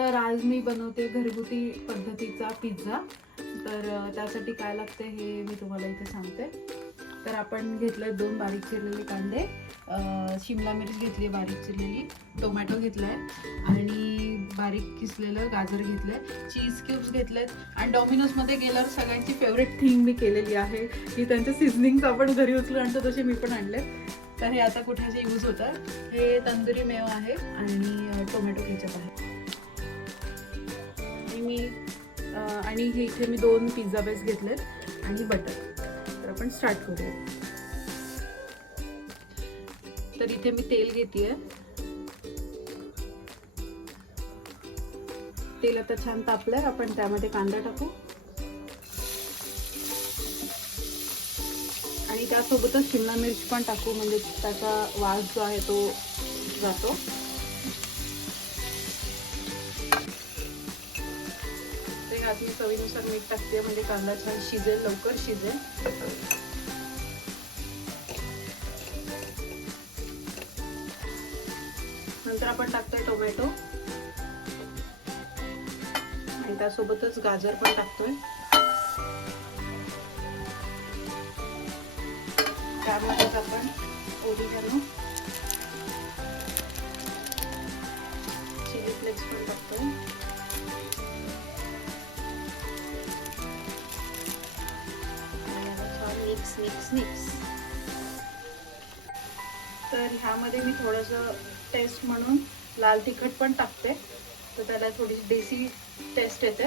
तर आज मी बनवते घरगुती पद्धतीचा पिझ्झा. तर त्यासाठी काय लागते हे मी तुम्हाला इथे सांगते. तर आपण घेतले 2 बारीक चिरलेले कांदे, शिमला मिरच घेतली बारीक चिरलेली, टोमॅटो घेतलाय आणि बारीक किसलेलं गाजर घेतलंय, चीज क्यूब्स घेतलेत. आणि डॉमिनोजमध्ये गेल्यावर सगळ्यांची फेवरेट थिंग मी केलेली आहे की त्यांचं सीझनिंग्स आपण घरी उचलून आणतो तसे मी पण आणले. तर हे आता कुठे यूज होतं. हे तंदुरी मेव आहे आणि टोमॅटो केचप आहे. आणि हे इथे मी 2 पिझ्झा बेस घेतलेत आणि बटर. तर आपण स्टार्ट करूया. तर इथे मी तेल घेतेय. तेल आता छान तापलंय. आपण त्यामध्ये कांदा टाकू आणि त्यासोबतच शिमला मिरची पण टाकू, म्हणजे त्याचा वास जो आहे तो जातो. मी चवीनुसार मीठ टाकते, म्हणजे कांदा छान शिजेल, लवकर शिजेल. नंतर आपण टाकतोय टोमॅटो आणि त्यासोबतच गाजर पण टाकतोय. त्यामध्येच आपण ओरिगॅनो, चिली फ्लेक्स पण टाकतोय. मिक्स. तर ह्यामध्ये मी थोडंसं टेस्ट म्हणून लाल तिखट पण टाकते, तर त्याला थोडीशी देसी टेस्ट येते.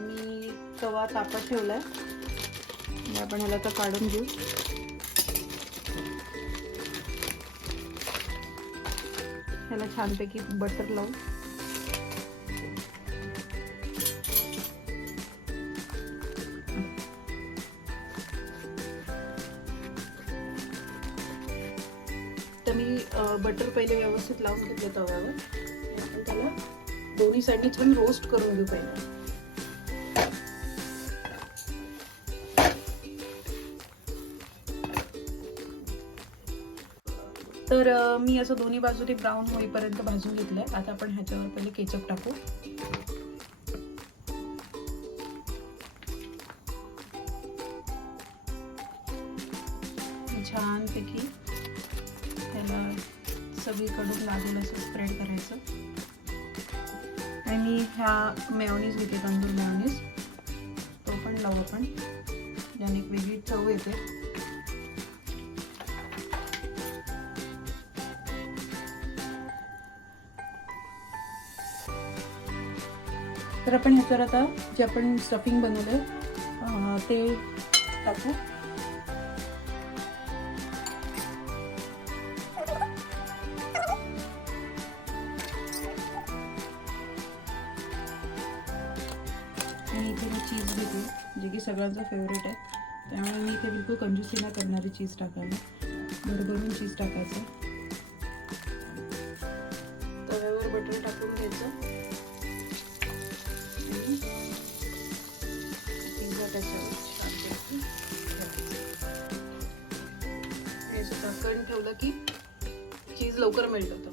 मी तवा तापत ठेवलाय. आपण ह्याला तर काढून घेऊ. ह्याला छानपैकी बटर लावू. तर मी बटर पहिले व्यवस्थित लावून घेतलं तव्यावर. आपण त्याला दोन्ही साईडनी छान रोस्ट करून घेऊ पहिले. तर मी असं दोन्ही बाजूने ब्राऊन होईपर्यंत भाजून घेतलंय. आता आपण ह्याच्यावर पहिले केचप टाकू. छानपैकी त्याला सगळीकडून लागेल असं स्प्रेड करायचं. आणि मी ह्या मेयोनीज घेते, तंदूर मेयोनीज, तो पण लावू आपण, ज्याने एक वेगळी चव येते. तर आपण ह्याच्यावर आता जे आपण स्टफिंग बनवलंय ते टाकू. आणि इथे मी चीज घेते, जे की सगळ्यांचं फेवरेट आहे. त्यामुळे मी इथे बिलकुल कंजूसी नाही करणारी चीज टाकायला. भरभरून चीज टाकायचं. तव्यावर बटर टाकून घ्यायचं. पिझ्झा त्याच्यावर छान झाकण ठेवलं की चीज लवकर मेल्ट होतं.